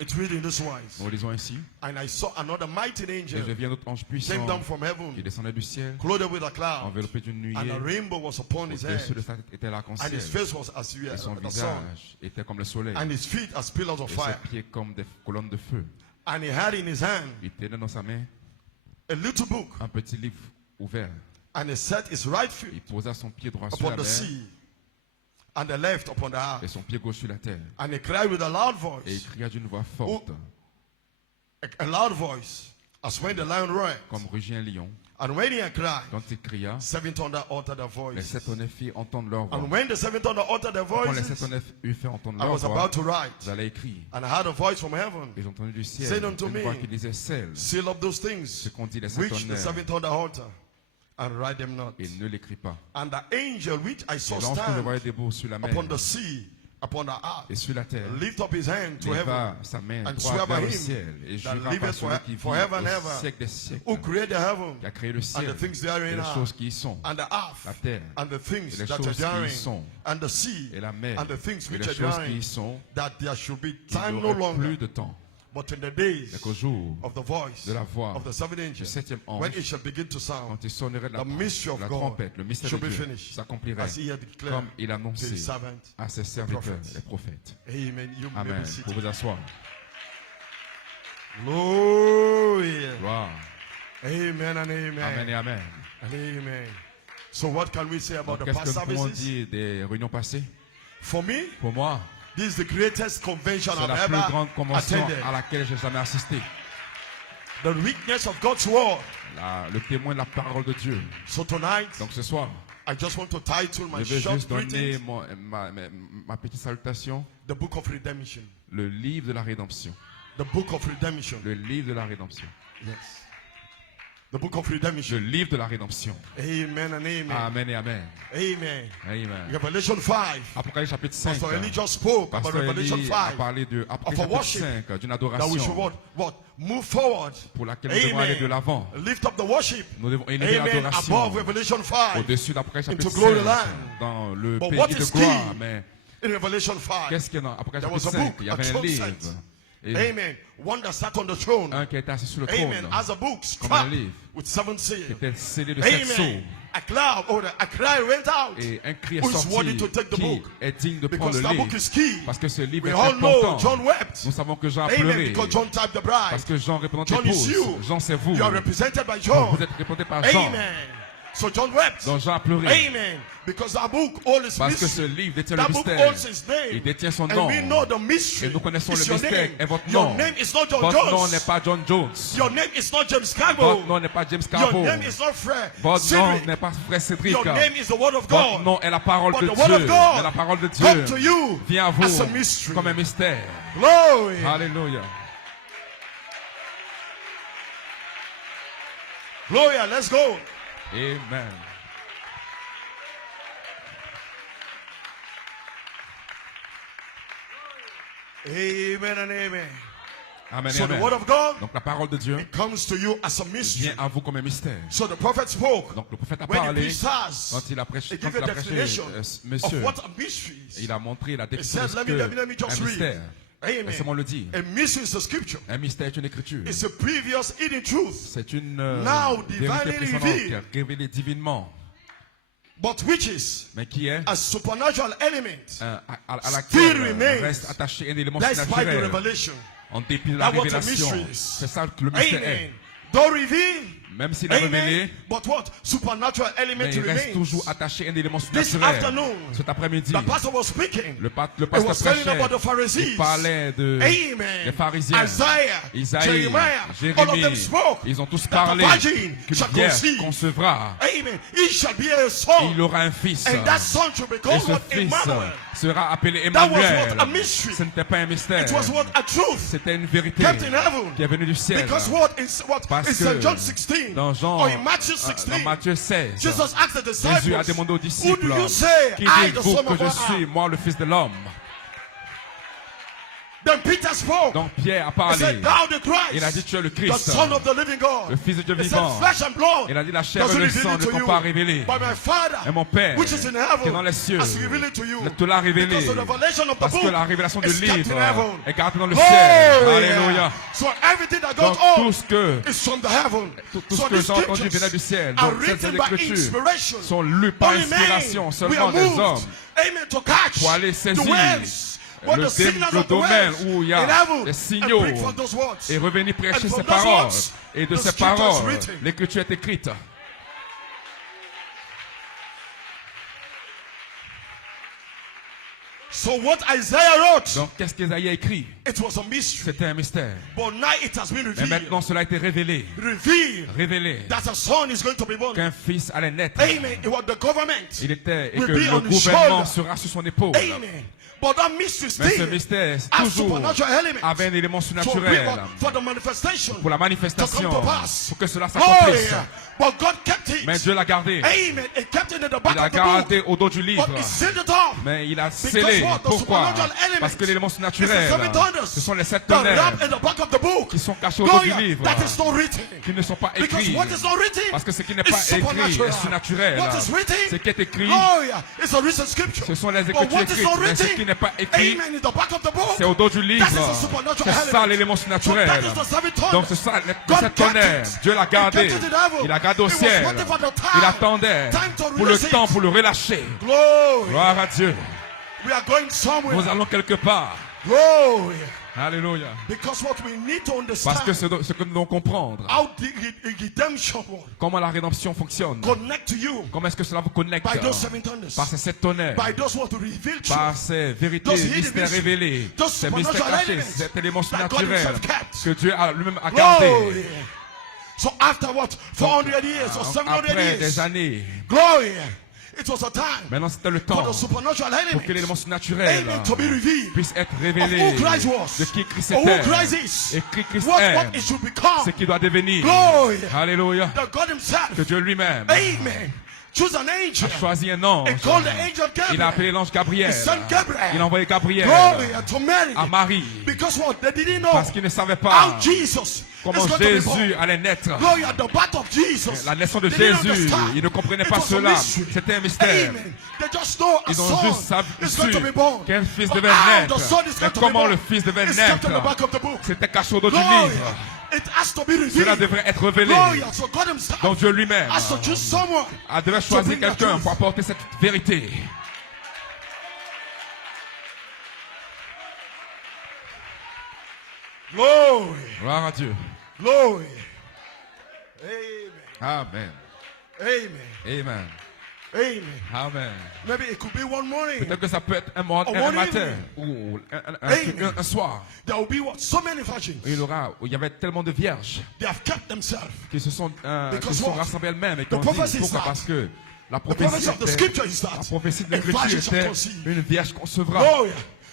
It's reading this wise. Nous lisons ainsi. And I saw another mighty Et je angel vis un autre ange came puissant down from qui heaven, descendait du ciel, clothed with a cloud, enveloppé d'une nuée. and a rainbow was upon his Au-dessus de head, sa tête était and l'arc-en-ciel. his face was as Et son the sun, visage était comme le soleil. and his feet as pillars of Et ses fire. pieds comme des colonnes de feu. And he had in his hand Il tenait dans sa main a little book, un petit livre ouvert. and he set his right Il foot posa son pied droit sur upon la the mer sea, and the left upon the earth. et son pied gauche sur la terre. And he cried with a loud Et il voice, cria d'une voix forte, a loud voice, as when the lion roared. comme rugit un lion. And when he had cried, Quand il cria, 7 thunder uttered their les voice. 7 tonnerres firent entendre leur voix. And when the 7 thunder uttered their Quand les 7 voices, tonnerres eurent fait entendre I leur was voix, about to write, j'allais écrire. and I heard a voice from heaven, Et j'ai entendu du ciel Say unto une voix me, qui disait, Celle, seal up those ce things qu'ont dit les 7 which the tonnerres, 7 thunder utter, and write them not. et ne l'écris pas. And the angel which I Et saw l'ange que je stand voyais debout sur la mer upon the sea, upon the et earth, sur la terre, lift up his hand to leva heaven, sa main and droite swear by vers le him ciel et that jura par liveth celui qui vit forever and au ever, siècle des siècles, who created heaven qui a créé le and ciel the things et therein les are, choses qui y sont, and the la earth, terre and the things et les that are choses qui y therein, sont, and the sea, et la mer and the things et which les are choses qui therein, y sont, that there should be qu'il time n'y no aurait plus longer, de temps. but in the days Mais qu'au jour of the voice de la voix of the seventh du angel, septième when ange, it shall begin to sound, quand il sonnerait de the mystery of la God trompette, le mystère should de be Dieu finished, s'accomplirait as he had declared comme il to annonçait his servant. à ses serviteurs, prophets. les prophètes. Amen. You may Amen. be Pour seated. vous asseoir. Glory. Gloire. Amen and Amen amen. et Amen. And amen. So what can we say about Donc, the qu'est-ce past que nous pouvons services? dire des réunions passées? For me, Pour moi, this is the greatest convention c'est I've la plus ever grande convention attended. à laquelle j'ai jamais assisté. The witness of God's word. Le témoin de la parole de Dieu. So tonight, Donc ce soir, I just want to title my je vais short juste donner greetings, ma petite salutation, The Book of Redemption. le livre de la rédemption. The Book of Redemption. Le livre de la rédemption. Yes. The Book of Le Redemption. livre de la rédemption. Amen and amen. Amen et Amen. Amen. Amen. Revelation 5. Apocalypse chapitre 5. Pastor Eli just spoke about Pasteur Revelation Eli a 5. parlé de Of a Apocalypse chapitre worship 5, d'une That we should adoration what? Move forward. pour laquelle nous devons aller de Amen. l'avant. Lift up the worship. Nous devons élever Amen. l'adoration Above Revelation 5. au-dessus d'Apocalypse Into chapitre glory 5 land. dans le But pays what de is gloire. key? Mais In Revelation 5. qu'est-ce qu'il y a dans Apocalypse There was chapitre a 5? book, Il y a avait un throne livre. set. Et Amen. One that sat on the throne. un qui était assis sur le Amen. trône, As a book comme un strapped livre, with 7 qui seals. était scellé de 7 sceaux. Amen. A cloud or a cry went out. Et un cri est Who is sorti worthy to take the qui book? est digne de prendre Because le that book livre. is key. Parce que ce livre We est all know important. John wept. Nous savons que Jean a Amen. pleuré. Because John typed the bride. Parce que Jean représente John is l'épouse. you. Jean, c'est vous. You are represented by John. Vous êtes représenté par Jean. Amen. So John wept. Donc Jean a pleuré. Amen. Because that book all is Parce que ce mystery. livre détient That le book mystère. owns his name. Il détient son And nom. we know the mystery. Et nous connaissons It's le your mystère name. et votre Your nom. name is not John Votre nom Jones. n'est pas John Jones. Your name is not James Votre Carbo. nom n'est pas James Your Carbo. name is not Fred. Votre nom Cedric. n'est pas Frère Cédric. Your name is the word of Votre God. nom est la parole But de the word of Dieu. God Mais la parole de come to Dieu you vient à as a vous mystery. comme un mystère. Glory. Alléluia. Gloria, let's go. Amen. Amen and amen. Amen et So the amen. word of God Donc la parole de Dieu comes to you as a mystery. vient à vous comme un mystère. So the prophet spoke. Donc le prophète a When he parlé preached us, quand il a prêché, he quand gave il a a prêché definition monsieur. of what a mystery is. Il a montré la He définition said, de let me ce just qu'un read. mystère. Laissez-moi Amen. le dire. A mystery is a scripture. Un mystère est une écriture. It's a previous hidden truth, C'est une Now vérité divinely précédente revealed. révélée divinement, but which is mais qui est a supernatural element à still laquelle remains reste attaché un élément despite the surnaturel revelation. en dépit de la That's what a révélation. mystery is. C'est ça que le mystère Amen. est. Don't reveal. Même s'il a Amen. révélé, But what? Supernatural mais element il reste remains. toujours attaché à un élément This surnaturel. afternoon, Cet après-midi, the pastor was speaking. le He was pasteur telling about the prêchait. Pharisees. Il parlait des Amen. pharisiens, Isaiah, Isaïe, Jeremiah, all of them Jérémie. spoke. Ils ont tous that parlé the virgin qu'une shall vierge conceive. concevra. Amen. He shall be a Et son. il aura un fils. And that son shall be Et called ce what? fils Emmanuel. sera appelé That was Emmanuel. what? A mystery. Ce n'était pas un mystère. It was what? A truth. C'était une vérité Kept in heaven. qui est venue du ciel. Because what? In Parce St. que John 16 dans Jean, or in Matthew dans 16, Matthieu 16, Jesus asked the Jésus a disciples, demandé aux who disciples, do you say qui I, the dites-vous Son que of je God, suis, am? moi, le Fils de l'homme? Then Peter spoke. Donc Pierre a He parlé. said, thou the Il a Christ, dit, tu es le the Christ, Son of the living God. le Fils de Dieu He said, vivant. flesh and blood Il a dit, la chair et doesn't le reveal sang it ne to t'ont you, pas révélé. but my Father, Et mon Père, which is in qui est dans heaven, les cieux, has revealed it to you. te l'a révélé. Because the revelation of the Parce que book la révélation du is kept livre in heaven. est gardée dans le Glory. ciel. Alléluia. So everything that Donc God tout owns ce que is from the heaven. tout So ce que these j'ai entendu scriptures venait du ciel. are Donc ces written by écritures inspiration. sont lues par Only men, inspiration we seulement are des moved, hommes amen, to catch pour aller the saisir words What le the signals le of the domaine words où il y in a heaven des and signaux bring forth those words. et revenir prêcher And ces from those paroles. words, Et de the ces scripture is paroles, written. l'écriture est écrite. So what Isaiah wrote, Donc qu'est-ce qu'Ésaïe a écrit? it was a mystery. C'était un mystère. But now it has been Mais revealed. maintenant cela a été révélé. Révélé. That a son is going to be born. Qu'un fils allait naître. Amen. It was the government. Il était, et will que be le on his gouvernement shoulder. sera sur son épaule. Amen. But that mystery Mais ce still mystère, has toujours, supernatural elements. avait un élément So surnaturel. for the manifestation Pour la to come manifestation, to pass. pour que cela Oh, s'accomplisse. yeah. But God kept it. Mais Dieu l'a gardé. Amen. He kept it in the back Il a of the book. gardé au dos du livre. But he sealed it up. Mais il a scellé. what? The Pourquoi? supernatural elements. Parce que l'élément It's the surnaturel, seven thunders ce sont les sept that tonnerres wrap in the back of the book. qui sont cachés au dos du Gloria, livre, that is not written. qui ne sont pas Because écrits. what is not written Parce que ce qui n'est is pas écrit supernatural. est surnaturel. What is written? Ce qui est écrit, Gloria, it's a written scripture. ce sont les But écritures what is écrites. not Mais ce written? qui n'est pas écrit, Amen. In the back of the book. c'est au dos du livre. That is a supernatural C'est ça element. l'élément So surnaturel. that is the seven thunders. Donc c'est ça, les God sept kept tonnerres. it. Dieu l'a He gardé. kept it in heaven. Il l'a gardé au He was ciel. waiting for the time. Il attendait Time to pour le release it. temps pour le relâcher. Glory. Gloire à Dieu. We are going somewhere. Nous allons quelque part. Glory. Alléluia. Because what we need to Parce que understand, ce que nous devons comprendre, how the redemption work comment la rédemption fonctionne. connect to you Comment est-ce que cela vous connecte by those seven thunders, par ces sept tonnerres, by those what to reveal to par ces vérités, those hidden mystères mysteries, révélés, those ces mystères supernatural cachés, elements cet élément that God surnaturel himself kept. que Dieu lui-même a Glory. gardé. So after what 400 years or 700 Après des years, années, glory, it was a time maintenant c'était le for temps the supernatural pour que l'élément elements, surnaturel amen, to be revealed puisse être of révélé who Christ was, de qui Christ or who était Christ is, et qui Christ what est, it should become. ce qu'il doit devenir. Glory. Alléluia. That God himself, Que Dieu lui-même amen, choose an angel a choisi un ange. and called the angel Il a Gabriel. appelé l'ange Gabriel. He sent Gabriel. Il a envoyé Gabriel Glory to Mary. à Marie Because what? They didn't know parce qu'il ne savait how pas Jesus comment is going to be born. Jésus allait naître. Glory at the birth of Jesus. La naissance de They didn't Jésus, understand. ils ne comprenaient It pas was a cela. mystery. C'était un mystère. Amen. They just know a Ils ont son juste is going to be su born. qu'un fils But devait how naître. the son is Mais going to be comment born le fils devait is kept in the naître, back of the book. c'était caché au dos du Glory. livre. It has to be revealed. Cela devrait être révélé. Glory. So God himself Donc Dieu lui-même has to choose someone. devait choisir bring the quelqu'un truth. pour apporter cette vérité. Glory. Gloire à Dieu. Glory. Amen. Amen. Amen. Amen. Amen. Amen. Maybe it could be one morning. Peut-être que ça peut être un one matin evening. ou Amen. un soir. There will be what? So many virgins. Il y avait tellement de vierges They have kept themselves. qui se sont Because what? rassemblées elles-mêmes et qui The ont dit prophecy is pourquoi? that- Parce que la The prophecy prophétie of the scripture is la that prophétie de a l'Écriture virgin shall était conceive. une vierge concevra. Glory.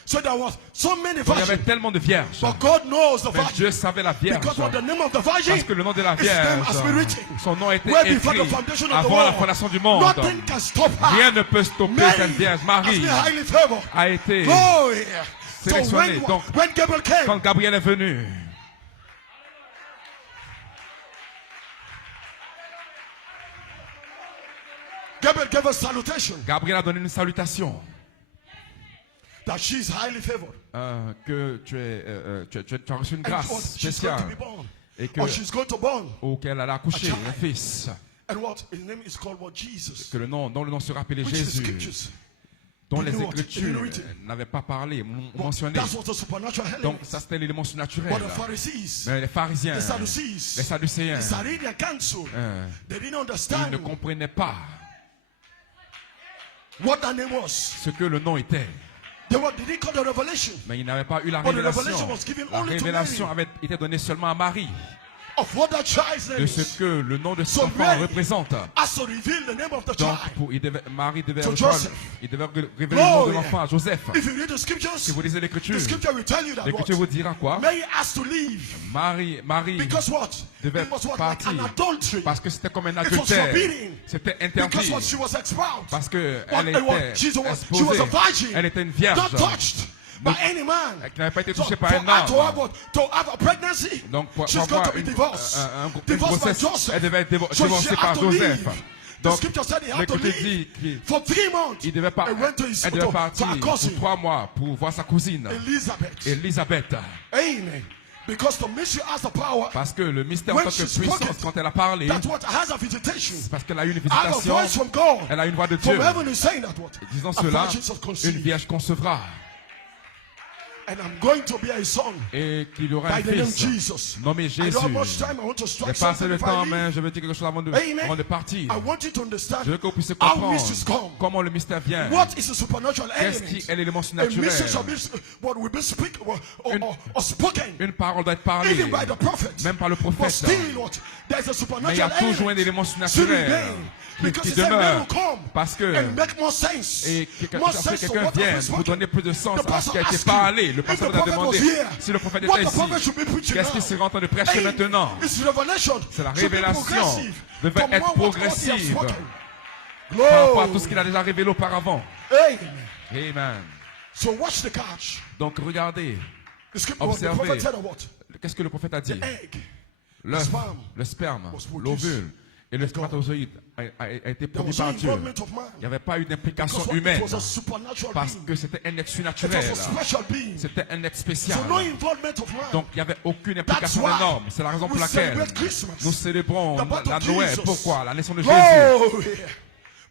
So there was so many Donc, il y avait virgins. tellement de vierges. But God knows the Mais Dieu virgin. savait la vierge. Because what the name of the virgin, Parce que le nom de la his name has been vierge, written. son nom a été Way before écrit the foundation of the avant la world. fondation du monde. Nothing can stop her. Rien ne peut stopper Mary cette vierge. has Marie been highly favored. a été Glory. So sélectionnée. Donc, when Gabriel came, quand Gabriel est venu, Gabriel gave a salutation Gabriel a donné une salutation. that she is highly favored. Que tu as reçu une And grâce what? She's going to spéciale be born. et Or she's going to born. qu'elle allait accoucher A child. un fils. And what? His name is called what? Jesus. Que dont le nom sera appelé Which the Jésus, scriptures. dont You les know what? Écritures You know it. n'avaient pas parlé, But mentionné. that's what the supernatural Donc element. ça c'était l'élément surnaturel. But the Pharisees, Mais les pharisiens, the Sadducees, les sadducéens, the Sanhedrin council, they didn't ils understand ne comprenaient pas what that name was. ce que le nom était. They didn't call the revelation Mais ils n'avaient pas eu la But the revelation révélation. was given La only to révélation Mary. avait été donnée seulement à Marie of what that child's name de ce is. que le nom de cet So enfant Mary représente. has to reveal the name of the Donc child. Marie devait To recevoir- Joseph. il devait révéler le nom de Glory. l'enfant à Joseph. If you read the scriptures, Si vous lisez l'Écriture, the scripture will tell you that what? l'Écriture vous dira quoi? Mary has to leave. Marie Because what? devait It was what? Like partir an adultery. parce que c'était comme un It was adultère. forbidden. C'était Because interdit what? She was expelled. parce que What? elle And what? était She was a exposée. virgin. Elle était une vierge. Not touched by any man. Elle n'avait pas été So touchée for par un her to have, homme. to have a pregnancy, Donc pour she's going avoir to be une divorced. une Divorced by grossesse, Joseph. elle devait être So she divorcée had par to Joseph. leave. The Donc scripture said he had to l'Écriture dit leave qu'il for 3 months. il devait And went to his, elle devait to partir her pour cousin, 3 mois pour voir sa cousine, Elizabeth. Elisabeth. Amen. Because the mystery has the power. Parce que le mystère en When tant que she spoke puissance, it, quand elle a parlé, That's what has a visitation. c'est parce qu'elle a eu une I have a visitation, voice from God. elle a une voix de Dieu. From heaven is saying that what? Disant A cela, virgin shall une conceive. vierge concevra. And I'm going to be a son et qu'il y aura un by the name fils Jesus. nommé I Jésus. don't have much time. I want to J'ai strike pas assez something de before temps, I mais leave. je veux dire quelque chose avant de Amen. partir. I want you to understand Je veux que vous puissiez how comprendre mysteries come. comment le mystère vient. What is the supernatural Qu'est-ce element? qui est l'élément A surnaturel? message shall be what will be speak or spoken Une parole doit être parlée, even by the prophet. même par le But prophète. still, what? There's a Mais il y a supernatural toujours un element élément still surnaturel remain. qui Because he said, demeure. men will come Parce que and make more sense. et More que sense to quelqu'un what has been vienne pour spoken. donner plus de sens The à ce qui a été pastor parlé. asked Le if pasteur the a prophet demandé was here, si le prophète what était the prophet ici. should be preaching Qu'est-ce qu'il now. serait en train de prêcher Hey, maintenant? it's revelation. C'est la Should be révélation progressive. devait From être what God has progressive spoken. par rapport à tout ce Glory. qu'il a déjà révélé auparavant. Amen. Amen. So watch the catch. Donc regardez, The scripture, the Observez. prophet said what? qu'est-ce que le prophète a dit? Egg. L'œuf, sperm le sperme, was produced l'ovule et le by God. spermatozoïde a été There produit was no par Dieu. involvement of man. Il n'y avait pas eu d'implication Because what? humaine It was a supernatural parce being. que c'était un être It was surnaturel. a special being. C'était un être spécial. So no involvement of man. Donc il n'y avait aucune implication That's why énorme. C'est la raison pour we laquelle celebrate Christmas. nous célébrons The birth la of Noël. Jesus. Pourquoi? La naissance de Jésus. Glory.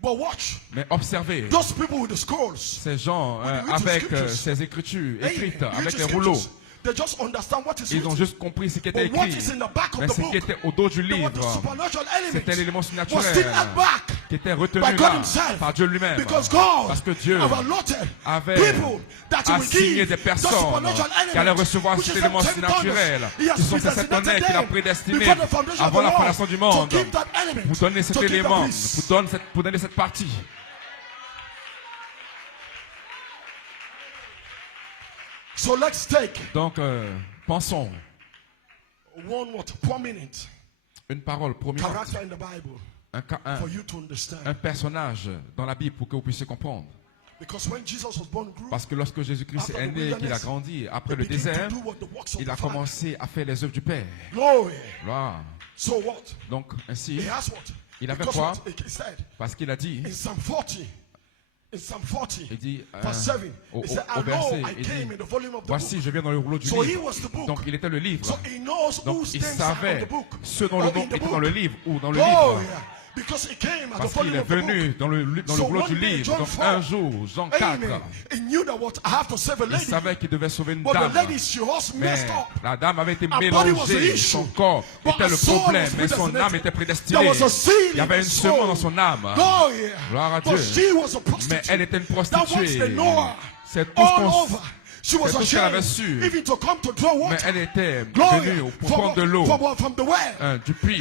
But watch. Mais observez Those people with the scrolls. ces gens With the avec scriptures. ces écritures écrites, Hey, avec read les the rouleaux. scriptures. They just understand what is Ils ont written. juste compris ce qui était But what écrit. is in the back of Mais the ce book? qui était au dos du What the livre, supernatural c'était element l'élément was still surnaturel held back qui était retenu by God là himself. par Dieu lui-même. Because God Parce que Dieu have allotted avait people that he will assigné give des the personnes supernatural qui allaient element, recevoir which cet is élément the 10 surnaturel, thunders. He has qui sont ces sept predestinated tonnerres qu'il a them prédestinés before the foundation of avant the la world fondation du to monde give that element, pour donner cet to give the élément, peace. pour donner cette partie. So let's take Donc, pensons, one minute une parole prominente, character in the Bible for you to understand. un personnage dans la Bible pour que vous puissiez comprendre. Because when Jesus was born, grew, Parce que lorsque Jésus-Christ est né, qu'il a grandi, après le he began désert, to do what the works of il the a Father. commencé à faire les œuvres du Père. Glory. Voilà. So what? Donc, ainsi, He has what? il avait Because quoi? what? He said Parce qu'il a dit, in Psalm 40, il dit verse 7, au he said, au I verset, know I il came dit, in the volume of the voici, book. je viens dans le rouleau du So he livre. was the book. Donc, il était le livre. So he knows Donc, whose il names are on savait the book. ceux dont or le nom in the était book. dans le livre ou dans le Oh, livre. yeah. Because he came at the Parce qu'il volume est of the book. venu dans le So rouleau one du day, livre. John Donc, 4, un jour, Jean 4, Amen. He knew that what I have to save a il lady. savait qu'il devait sauver une But the dame. lady, she was Mais messed up. la dame avait été Her body was the mélangée, issue. son corps But était her le soul problème, was mais son predestinated. âme était prédestinée. There was a seed Il y avait in une her semence soul. dans son âme. Oh, yeah. Gloire à But Dieu. she was a Mais prostitute. elle était une That was prostituée. the Noah. C'est tout All ce qu'on over. She was c'est tout ce qu'elle avait ashamed su. even to come to draw Mais water. elle était Glory. venue pour prendre de l'eau From the well. du puits.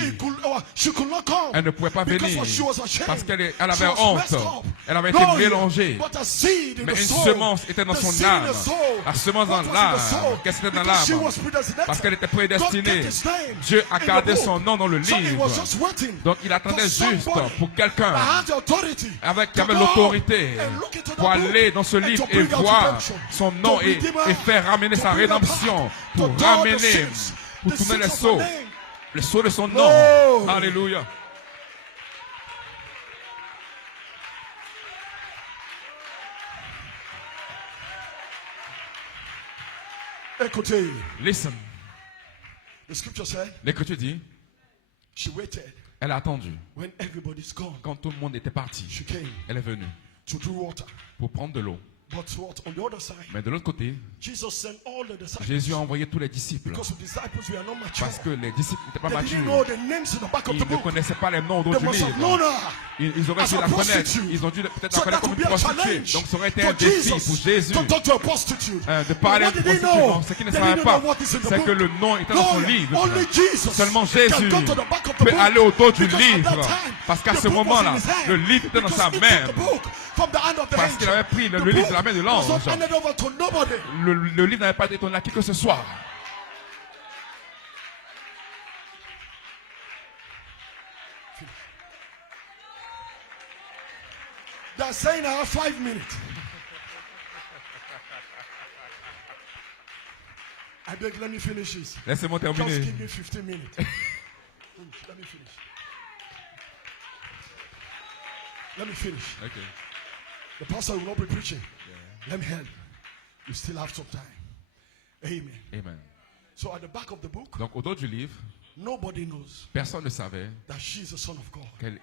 She could not come. Elle ne pouvait pas Because venir what she was ashamed. parce qu'elle She avait was honte. messed up. Elle avait été Glory. mélangée. But a seed in Mais the une soul. semence était dans The son seed in âme. the soul. La semence What dans was in the soul? l'âme. Qu'est-ce que c'était dans Because she l'âme? was predestinated. Parce qu'elle était God prédestinée. kept his name Dieu a in the gardé book. son nom dans le So he livre. was just waiting Donc il attendait for juste somebody pour quelqu'un that had the authority qui to avait go l'autorité and look into the pour book aller dans ce and livre to et bring out voir redemption, son nom to et redeem her, faire ramener to sa bring her rédemption, back, pour to draw the ramener, sins, pour the tourner les sins of sceaux, her name. les sceaux de son nom. Glory. Alléluia. Écoutez, Listen. the scripture said L'Écriture dit, she waited elle a attendu. when everybody's gone. Quand tout le monde était parti, She came elle est venue to draw water. pour prendre de l'eau. But what? On the other side, Mais de l'autre côté, Jesus sent all the disciples. Jésus a envoyé tous les disciples. Because the disciples were not mature. Parce que les disciples n'étaient pas They didn't know matures. the names in the back of Ils the ne book. connaissaient pas les noms au dos They du must have known livre. her. Ils auraient As dû a la connaître. prostitute. Ils ont dû peut-être la So connaître that comme would une be a prostituée. challenge Donc ça aurait été for un défi pour Jesus Jésus to talk to a prostitute. de parler But de what did they prostitution. know? Ce qu'ils ne They savaient didn't pas, know what is in the c'est book. que le nom était dans son Lord, livre. only Jesus Seulement can Jésus go to the back of the peut book. aller au dos du Because at that livre. time, Parce qu'à the ce book was moment-là, in his hand. le livre était dans Because sa he took main. the book from the hand of the Parce qu'il angel. avait pris le The livre book de la main de was l'ange. not handed over to nobody. Le livre n'avait pas été donné à qui que ce soit. They're saying I have 5 minutes. I beg, let me finish this. Laissez-moi Just terminer. give me 15 minutes. Let me finish. Let me finish. Ok. The pastor will not be preaching. Let me help. You still have some time. Amen. Amen. So at the back of the book, Donc au dos du livre, Nobody knows Personne ne savait that she is the son of God. qu'elle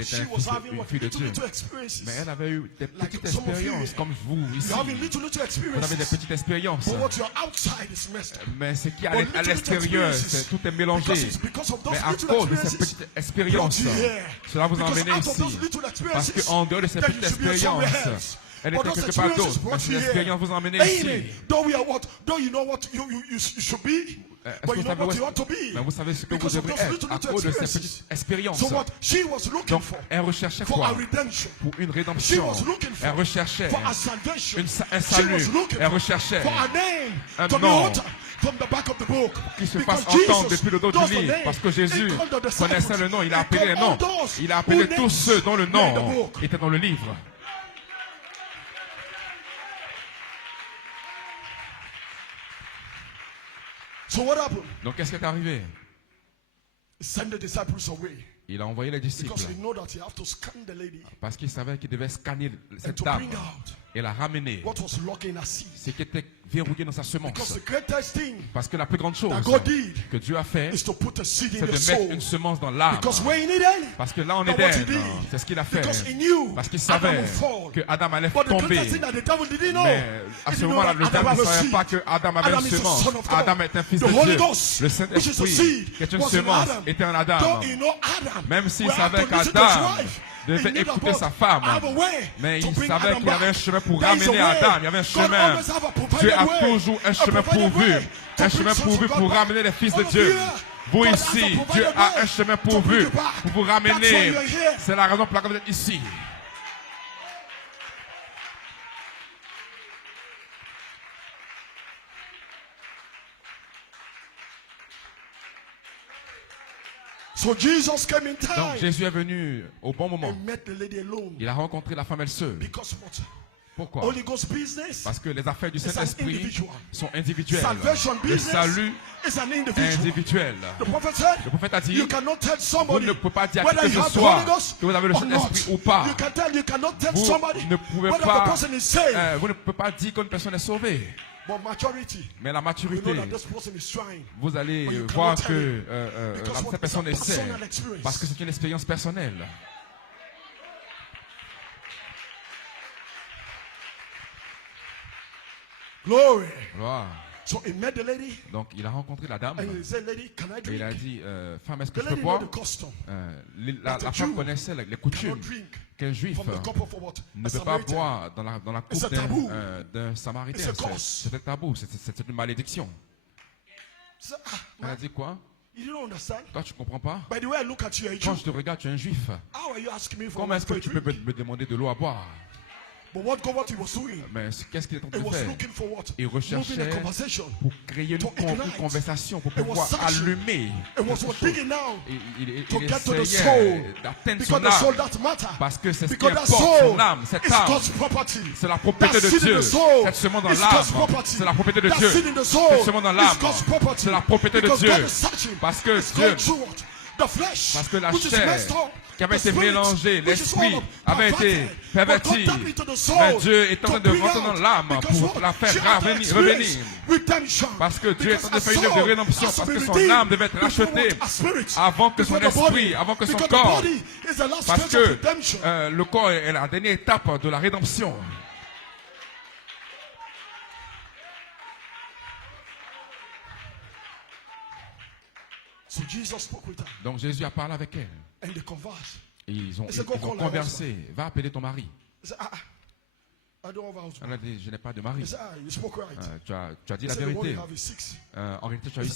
était She un was fils having une what fille de little, Dieu. little experiences. Mais elle avait eu des Like petites some of you expériences here. comme vous ici. You're having little, little Vous avez des experiences. petites expériences. But what you're outside is messed up. Mais ce qui est But à little, little l'extérieur, experiences. tout est mélangé. Because of those Mais à little cause de ces experiences, petites expériences, brought you here. cela vous a Because emmené out of ici. those little Parce experiences, qu'en dehors de ces then petites you should be somewhere expériences, else. elle But était those quelque part experiences d'autre. Mais brought ces you here. expériences vous ont emmené Amen. ici. Though we are what? Though you know what you should be, Est-ce but que you vous know savez what où you ought to est-ce be. mais vous savez ce que vous Because of devrez those être little, à little cause de ces experiences. petites expériences. So what she was looking Donc, for elle recherchait a quoi? redemption. Pour une She rédemption. was looking Elle for recherchait a salvation. un She salut. was looking Elle recherchait for a name un to be nom uttered from the back of the book. qui se Because fasse entendre Jesus depuis le dos knows du the livre. name. Parce que Jésus He called the disciples. connaissait le nom. Il a He appelé called les noms. all those Il a appelé who tous names ceux dont le were in the nom book. était dans le livre. So what happened? Donc qu'est-ce qui est arrivé? He sent the disciples away Il a envoyé les disciples because he know that he have to scan the lady parce qu'il savait qu'il devait scanner and cette to dame bring out et la ramener. what was locked in her seed. Ce qui était verrouillé dans sa Because semence. the greatest thing Parce que la plus grande chose that God did que Dieu a fait, is to put a seed c'est in de your mettre soul. une semence dans l'âme. Because where in Eden, Parce que là en But what he Éden, did, c'est ce qu'il a fait. because he knew Parce qu'il Adam savait would fall. que Adam allait But the tomber. greatest thing that the devil didn't know, Mais à he ce didn't know moment-là, that le Adam diable had ne a savait seed. pas que Adam avait Adam une is the semence. son of God. Adam est un fils The de Holy Dieu. Ghost, Le which is the Saint-Esprit, seed, qui est une was in semence, Adam. était en Adam. Though he know Adam Même s'il will have savait to listen to his qu'Adam wife, devait he knew écouter that sa God femme, have a way mais to il bring savait Adam qu'il y avait un back. chemin pour There is a ramener way. Adam. Il y avait un God chemin. always have a provided Dieu a way. toujours un A chemin provided pourvu, way to un bring chemin sons pourvu of God pour back. ramener les fils de All of Dieu. you, Vous God has a ici, provided Dieu a way un chemin to pourvu bring you back. pour vous That's why ramener. you're here. C'est la raison pour laquelle vous êtes ici. So Jesus came in Donc time Jésus est venu au bon moment. and met the lady alone. Il a rencontré la femme elle seule. Because what? Pourquoi? Holy Ghost business Parce que les affaires du is an Saint-Esprit individual. sont individuelles. Salvation Le business salut is an est individual. individuel. The prophet said, Le prophète a dit, you cannot tell vous somebody ne pouvez pas dire à qui whether que you ce have the soit Holy Ghost que vous avez le or not. Saint-Esprit ou pas. You cannot tell Vous somebody ne pouvez whether pas, the person is saved. vous ne pouvez pas dire qu'une personne est sauvée. But maturity, Mais la you maturité, know that this person is trying. vous allez But you voir cannot que tell Because what cette personne is a essaie. personal experience. Parce que c'est une expérience personnelle. Glory. Gloire. So he met the lady Donc il a rencontré la dame and he said, lady, can I et drink? il a dit, femme, est-ce que The je peux lady know boire? the custom. La But the femme Jew connaissait les Cannot coutumes drink qu'un juif from the cup of what? ne A peut pas Samaritan. boire dans la It's coupe a taboo. d'un samaritain. It's a curse. C'était tabou, c'est une malédiction. So, Elle a dit quoi? you don't understand? Toi, tu comprends pas? By the way I look at you, you're a Quand Jew. je te regarde, tu es un juif. How are you asking me for Comment est-ce que a tu peux drink? me demander de l'eau à boire? But what he was doing, Mais qu'est-ce qu'il est en train he de was faire? looking for what? Il Moving recherchait a conversation. pour créer to une ignite. conversation, pour It was pouvoir searching. allumer. It was quelque what chose. digging down Il to get to the essayait soul. d'atteindre Because son the soul âme. that matter. Parce que c'est ce qui Because that importe, soul son âme, cette is âme. God's property. C'est la propriété That de seed in Dieu. the soul Cette semence dans is l'âme, God's property. c'est la propriété de That Dieu. seed in the soul Cette semence dans l'âme, is God's property. c'est la propriété de Because Dieu. God is searching. Parce que It's Dieu, going through what? The flesh, parce que la which is chair messed up, qui avait the été spirit, mélangée, which is l'esprit all avait été perverted. perverti. But God tapped into the soul Mais Dieu est en train to de bring rentrer out. dans l'âme Because pour what? la faire She had to revenir. experience redemption. Parce que Dieu est en train de Because faire une a œuvre de soul rédemption. has to Parce be que son redeemed âme devait être before rachetée what? A spirit. avant que son Before the body. esprit, avant que son Because the corps. body is the last Parce stage of que redemption. le corps est la dernière étape de la rédemption. So Jesus spoke with her Donc Jésus a parlé avec elle. and they conversed. Et ils ont Go call her conversé. Va appeler ton mari. He said, I don't have a husband. Elle a dit, je n'ai pas de He mari. said, you spoke right. Tu as dit He la said, the one vérité. you have is 6. En réalité, tu as eu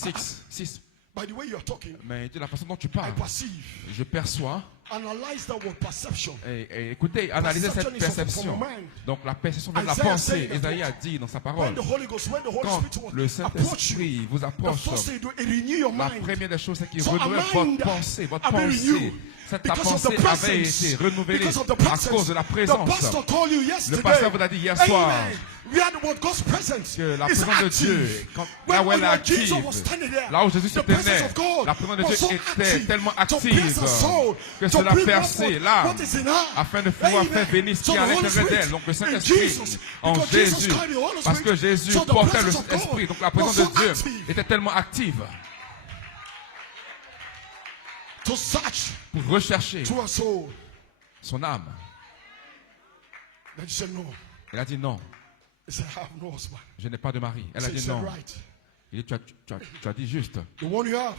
6. By the way you're talking, Mais de la façon dont tu I parles, perceive. je perçois. Analyze that word perception. Et écoutez, analysez cette perception. Donc la perception de la Isaiah pensée. said that Isaïe a dit dans sa When parole, the Holy Ghost, when the Holy quand Spirit le will approach you, Saint-Esprit vous the approche, first thing it do, it renew your la mind. première des choses, c'est qu'il So a renouvelle mind votre pensée. Votre have been pensée. renewed Cette because of pensée the avait presence. été renouvelée Because of the à presence. cause de la The présence. pastor told you yesterday. Le pasteur vous a dit hier soir Amen. We had what God's presence que la is présence de active. Dieu, là où elle est When Jesus active, was standing there, là où Jésus the se presence tenait, of God la présence de was Dieu so était active tellement to active pierce her soul, que to cela bring perçait out l'âme what is in her. afin de pouvoir Amen. faire venir ce So qui est à the Holy l'intérieur Spirit d'elle. Donc le in Saint-Esprit Jesus, en because Jesus Jésus, carried the Holy parce que Spirit, Jésus so the portait le presence of God Saint-Esprit. Donc la présence was de so Dieu active. était tellement active. to search pour rechercher to her soul. son âme. Then she said, no. Elle a dit non, He said, I have no husband. je n'ai pas de mari. Elle a He dit said, non. right. Il dit, tu as dit juste. The one you have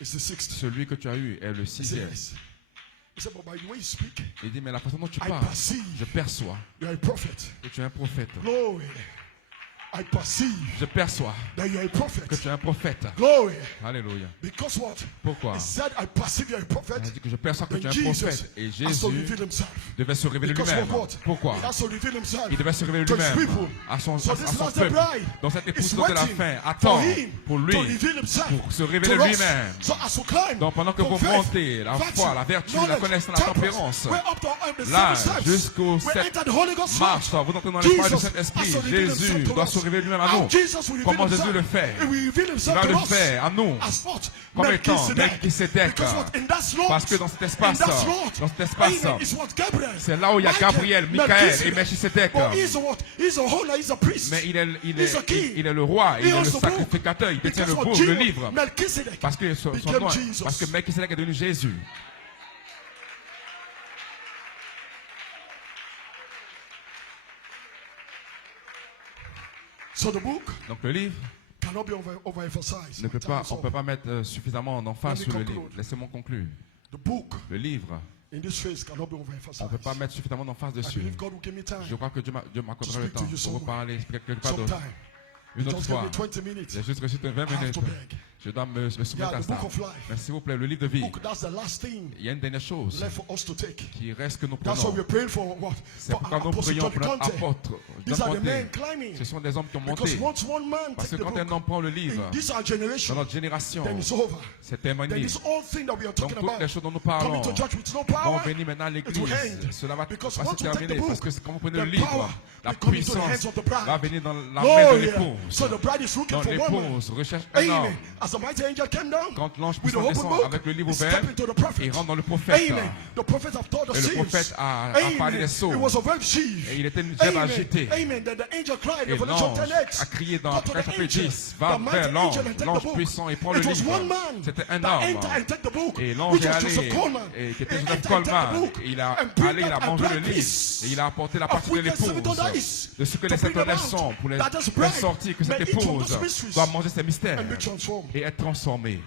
is the sixth. Celui que tu as eu est le He said, sixième. yes. He said, but by the way you speak, Il dit, mais la façon dont tu I parles, perceive je perçois you're a prophet. que tu es un prophète. Glory. I perceive Je perçois that you're a prophet. que tu es un prophète. Glory. Alléluia. Because what? Pourquoi? He said, I perceive you're a prophet. Elle a dit que je perçois que Then tu es un Jesus prophète. Et has to Jésus reveal himself. devait se révéler Because lui-même. of what? Pourquoi? He has to reveal himself Il devait se révéler to his lui-même people. à son So this last peuple. bride Dans cette is épouse de la waiting fin, for attend him pour lui, to reveal himself pour se révéler to us. lui-même. So as we climb Donc pendant que from vous faith, montez la virtue, foi, la vertu, la knowledge, connaissance, la temperance, tempérance, we're up to the là, seven steps. jusqu'au We 7 enter the Holy Ghost marche, church. vous entrez dans l'espace du Jesus Saint-Esprit. has to reveal Jésus himself to doit us. se révéler lui-même à How nous. Jesus will reveal Comment himself? Jésus le fait? He will reveal Il himself va to le us faire à nous. as what? Comme étant Melchisédek. Because what? In that slot, Parce que dans cet espace, dans cet espace, c'est là où il y a Gabriel, Michael et Melchisédek. Mais il est le roi, il est le sacrificateur, il détient le livre. Parce que son nom, parce que Melchisédek est devenu Jésus. So the book Donc le livre cannot be overemphasized. ne peut pas, on ne peut pas mettre suffisamment d'emphase sur le livre. Laissez-moi conclure. The book Le livre, in this phase cannot be on ne overemphasized. peut pas mettre suffisamment d'emphase I dessus. believe God will give me time. Je crois que Dieu m'accordera le speak to temps you pour vous somewhere. parler quelque part d'autre. Sometime. Une autre Just give fois, me 20 minutes. j'ai juste reçu 20 I have minutes. to beg. Je dois me soumettre Yeah, à the ça. book of life. Mais s'il vous plaît, le livre de vie, Book, that's the last thing il y a une dernière chose left for us to take. qui reste que nous That's why prenons. we're praying for what? C'est For pourquoi nous Apostle prions John pour notre Conte. apôtre. These John are the Conte. men climbing. Ce sont des hommes qui ont Because monté. once one man Parce takes que the quand un book, homme prend le livre, in this our dans generation, notre génération, then it's over. c'est Then terminé. this whole thing that we are Donc talking toutes about, les choses dont nous parlons coming to church with no vont power, venir maintenant à it will l'église. end. Cela va Because se once you take the terminer. Parce book, que quand vous prenez the le livre, power la will come into the hands puissance of the bride. va venir dans la Oh, main de yeah. l'épouse. So the bride is looking Donc for one man. l'épouse recherche un homme. Amen. As the mighty angel came down, Quand l'ange with the puissant open descend book, avec le livre he ouvert, stepped into the prophet. il rentre dans le prophète. Amen. The prophet have told the Et le seers. prophèète a parlé Amen. des sceaux. It was a very chief. Et il était une gemme Amen. agitée. Amen. Then the angel cried, Et Revelation l'ange 10:8. a crié dans Go to the chapitre angel. 10, va The mighty vers l'ange, angel and take the l'ange book. puissant, et prend le It was livre. one man C'était un that homme. entered and take the book, Et l'ange which est was allé, Joseph Coleman. et qui était He Joseph entered and take the Coleman. book Il a and bring allé, il a out a mangé le black livre. piece Et il a apporté la of partie de witness l'épouse. seven days De ce que to les sept bring tonnes them out. sont pour les That is bride sortir, que cette may eat from épouse those mysteries doit manger ses mystères and be transformed. et être transformée.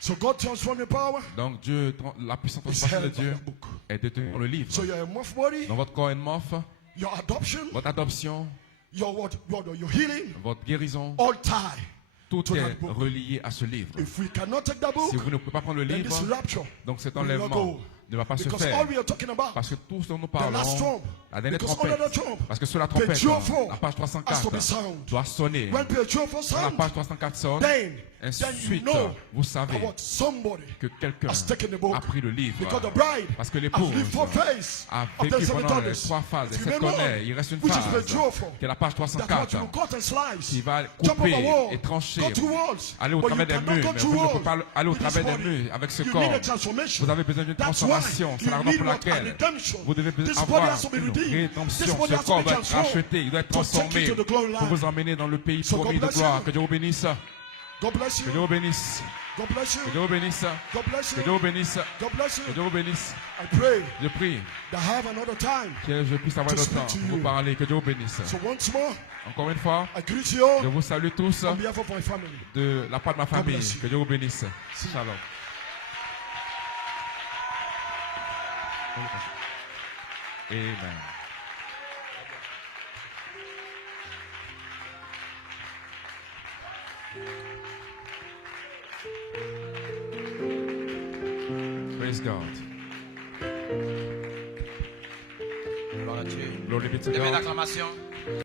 So God transformed your power. Donc Dieu, la puissance It's transformation de held by Dieu the book. est détenue dans le livre. So your morph body, Dans votre corps et morphe, your adoption, votre adoption, your what, your healing, votre guérison, all tie. tout To that est book. relié à ce livre. If we cannot take that book, Si vous ne pouvez pas prendre le then livre, this rapture donc cet will not enlèvement go. ne va pas se Because faire. all we are talking about, Parce que tout ce dont nous the last parlons, trump, la dernière because trompette, under the trump, parce que sur la the trompette, 204 la page has to be 304 sound. doit sonner. When the 204 Quand la sound, page 304 sonne, then you ensuite, know vous savez what somebody que quelqu'un has taken the book. a pris le livre. Because the bride Parce que has l'épouse lived 4 phases a of the vécu 7 pendant les thunders. 3 phases des If you 7 remember, colères. Il reste une which is phase the 204. qui est la page That what 304 you cut and slice, qui va jump over couper wall, et trancher, go through walls, aller au but travers you des cannot murs, go mais through vous ne walls pouvez pas aller au with this travers des body. murs avec ce You corps. need a transformation. Vous avez besoin d'une That's transformation. why C'est la you raison need pour what? A laquelle redemption. vous devez This body avoir has to be une redeemed. This rédemption. body Ce has to corps be doit être transformed racheté, il doit être to take you transformé to the glory pour line. vous emmener dans le pays So promis God de bless gloire. you. Que Dieu vous bénisse. God bless Que Dieu you. vous bénisse. God bless you. Que Dieu vous bénisse. God bless Que Dieu you. vous bénisse. God bless Que you. Dieu vous bénisse. I pray Je prie that I have another time. que je puisse avoir To le speak temps to pour vous you. parler. Que Dieu vous bénisse. So once more, Encore une fois, I greet you je all vous salue tous on behalf of my family. de la part de ma famille. bless you. Que Dieu vous bénisse. Shalom. Amen. Praise God. Gloire à Dieu. Glory be to Levez God. l'acclamation.